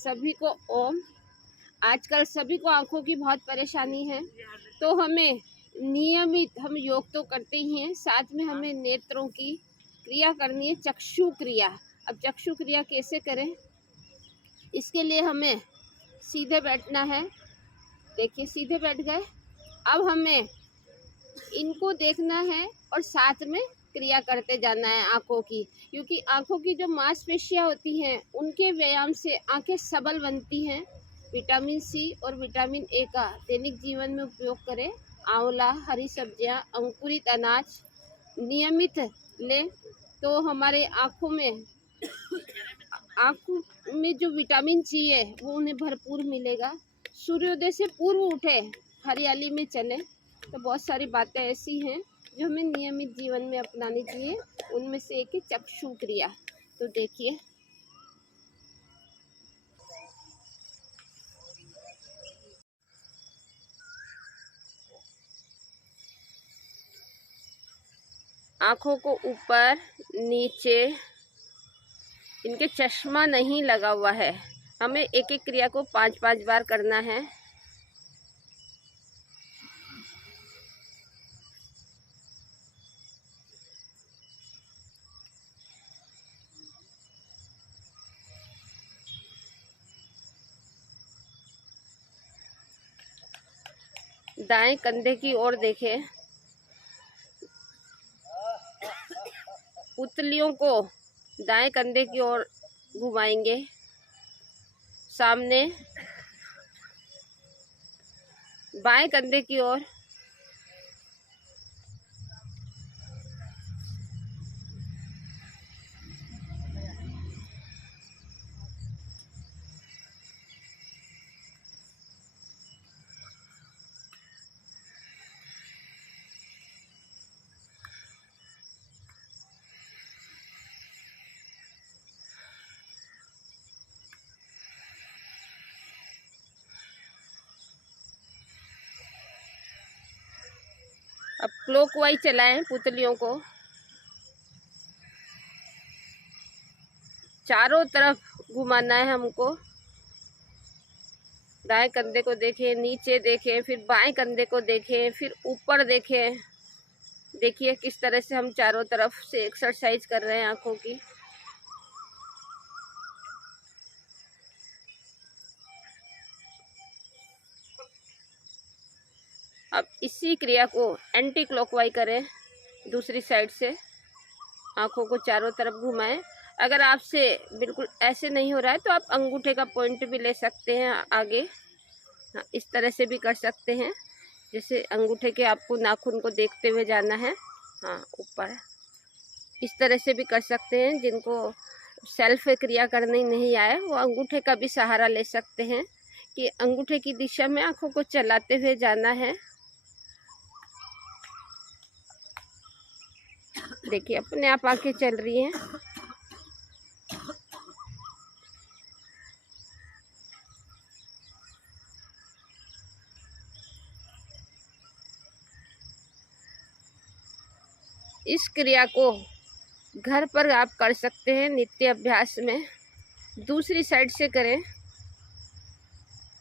सभी को ओम। आजकल सभी को आँखों की बहुत परेशानी है, तो हमें नियमित हम योग तो करते ही हैं, साथ में हमें नेत्रों की क्रिया करनी है, चक्षु क्रिया। अब चक्षु क्रिया कैसे करें, इसके लिए हमें सीधे बैठना है। देखिए सीधे बैठ गए। अब हमें इनको देखना है और साथ में क्रिया करते जाना है आँखों की, क्योंकि आँखों की जो मांसपेशियाँ होती हैं उनके व्यायाम से आँखें सबल बनती हैं। विटामिन सी और विटामिन ए का दैनिक जीवन में उपयोग करें। आंवला, हरी सब्जियां, अंकुरित अनाज नियमित लें तो हमारे आँखों में जो विटामिन सी है वो उन्हें भरपूर मिलेगा। सूर्योदय से पूर्व उठे, हरियाली में चलें। तो बहुत सारी बातें ऐसी हैं जो हमें नियमित जीवन में अपनानी चाहिए, उनमें से एक है चक्षु क्रिया। तो देखिए आँखों को ऊपर नीचे, इनके चश्मा नहीं लगा हुआ है। हमें एक एक क्रिया को 5-5 बार करना है। दाएं कंधे की ओर देखें। पुतलियों को दाएं कंधे की ओर घुमाएंगे। सामने बाएं कंधे की ओर। अब क्लॉकवाइज चलाएं पुतलियों को, चारों तरफ घुमाना है हमको। दाएं कंधे को देखें, नीचे देखें, फिर बाएं कंधे को देखें, फिर ऊपर देखें। देखिए किस तरह से हम चारों तरफ से एक्सरसाइज कर रहे हैं आँखों की। अब इसी क्रिया को एंटी क्लॉकवाइज करें, दूसरी साइड से आँखों को चारों तरफ घुमाएं। अगर आपसे बिल्कुल ऐसे नहीं हो रहा है तो आप अंगूठे का पॉइंट भी ले सकते हैं आगे। हाँ, इस तरह से भी कर सकते हैं, जैसे अंगूठे के आपको नाखून को देखते हुए जाना है। हाँ ऊपर, इस तरह से भी कर सकते हैं। जिनको सेल्फ क्रिया करनी नहीं आए वो अंगूठे का भी सहारा ले सकते हैं कि अंगूठे की दिशा में आँखों को चलाते हुए जाना है। देखिए अपने आप आंखें चल रही हैं। इस क्रिया को घर पर आप कर सकते हैं नित्य अभ्यास में। दूसरी साइड से करें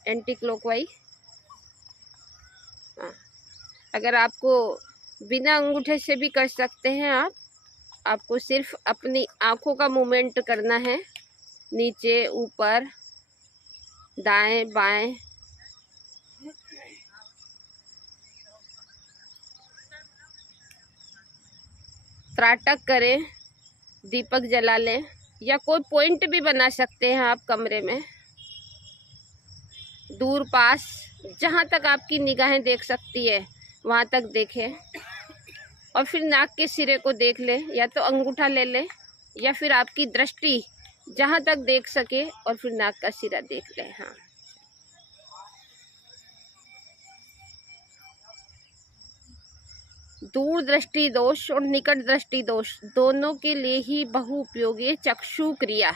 एंटी क्लॉकवाइज। अगर आपको बिना अंगूठे से भी कर सकते हैं आप। आपको सिर्फ अपनी आँखों का मूवमेंट करना है, नीचे ऊपर दाएं बाएं। त्राटक करें, दीपक जला लें, या कोई पॉइंट भी बना सकते हैं आप कमरे में। दूर पास जहाँ तक आपकी निगाहें देख सकती है वहाँ तक देखें, और फिर नाक के सिरे को देख लें, या तो अंगूठा ले लें या फिर आपकी दृष्टि जहाँ तक देख सके और फिर नाक का सिरा देख लें। हाँ, दूर दृष्टि दोष और निकट दृष्टि दोष दोनों के लिए ही बहु उपयोगी चक्षु क्रिया।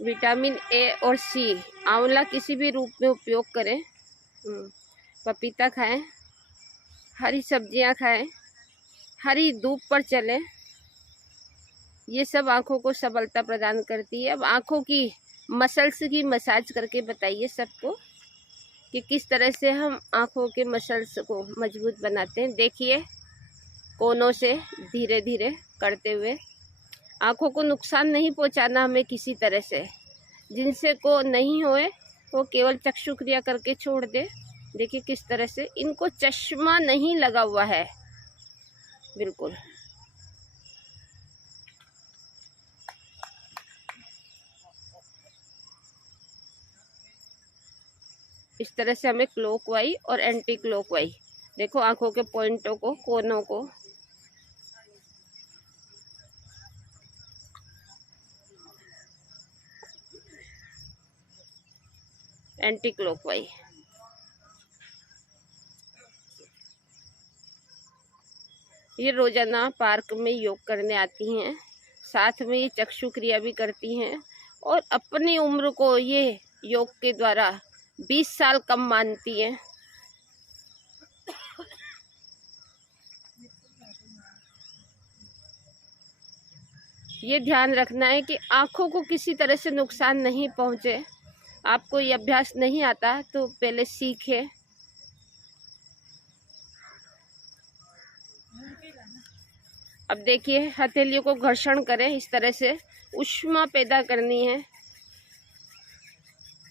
विटामिन ए और सी, आंवला किसी भी रूप में उपयोग करें। पपीता खाएं, हरी सब्जियां खाएं, हरी धूप पर चलें। ये सब आँखों को सबलता प्रदान करती है। अब आँखों की मसल्स की मसाज करके बताइए सबको कि किस तरह से हम आँखों के मसल्स को मजबूत बनाते हैं। देखिए, कोनों से धीरे धीरे करते हुए। आँखों को नुकसान नहीं पहुंचाना हमें किसी तरह से। जिनसे को नहीं होए वो केवल चक्षु क्रिया करके छोड़ दे। देखिए किस तरह से, इनको चश्मा नहीं लगा हुआ है बिल्कुल। इस तरह से हमें क्लॉकवाइज और एंटी क्लॉकवाइज, देखो आंखों के पॉइंटों को, कोनों को। Anti clockwise. ये रोजाना पार्क में योग करने आती हैं, साथ में ये चक्षु क्रिया भी करती हैं और अपनी उम्र को ये योग के द्वारा 20 साल कम मानती हैं। ये ध्यान रखना है कि आँखों को किसी तरह से नुकसान नहीं पहुँचे। आपको ये अभ्यास नहीं आता तो पहले सीखें। अब देखिए, हथेलियों को घर्षण करें, इस तरह से ऊष्मा पैदा करनी है।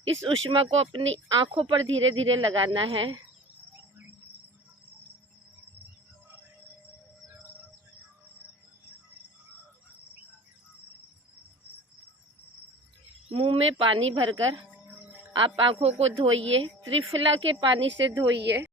इस ऊष्मा को अपनी आँखों पर धीरे धीरे लगाना है। मुंह में पानी भरकर आप आँखों को धोइए, त्रिफला के पानी से धोइए।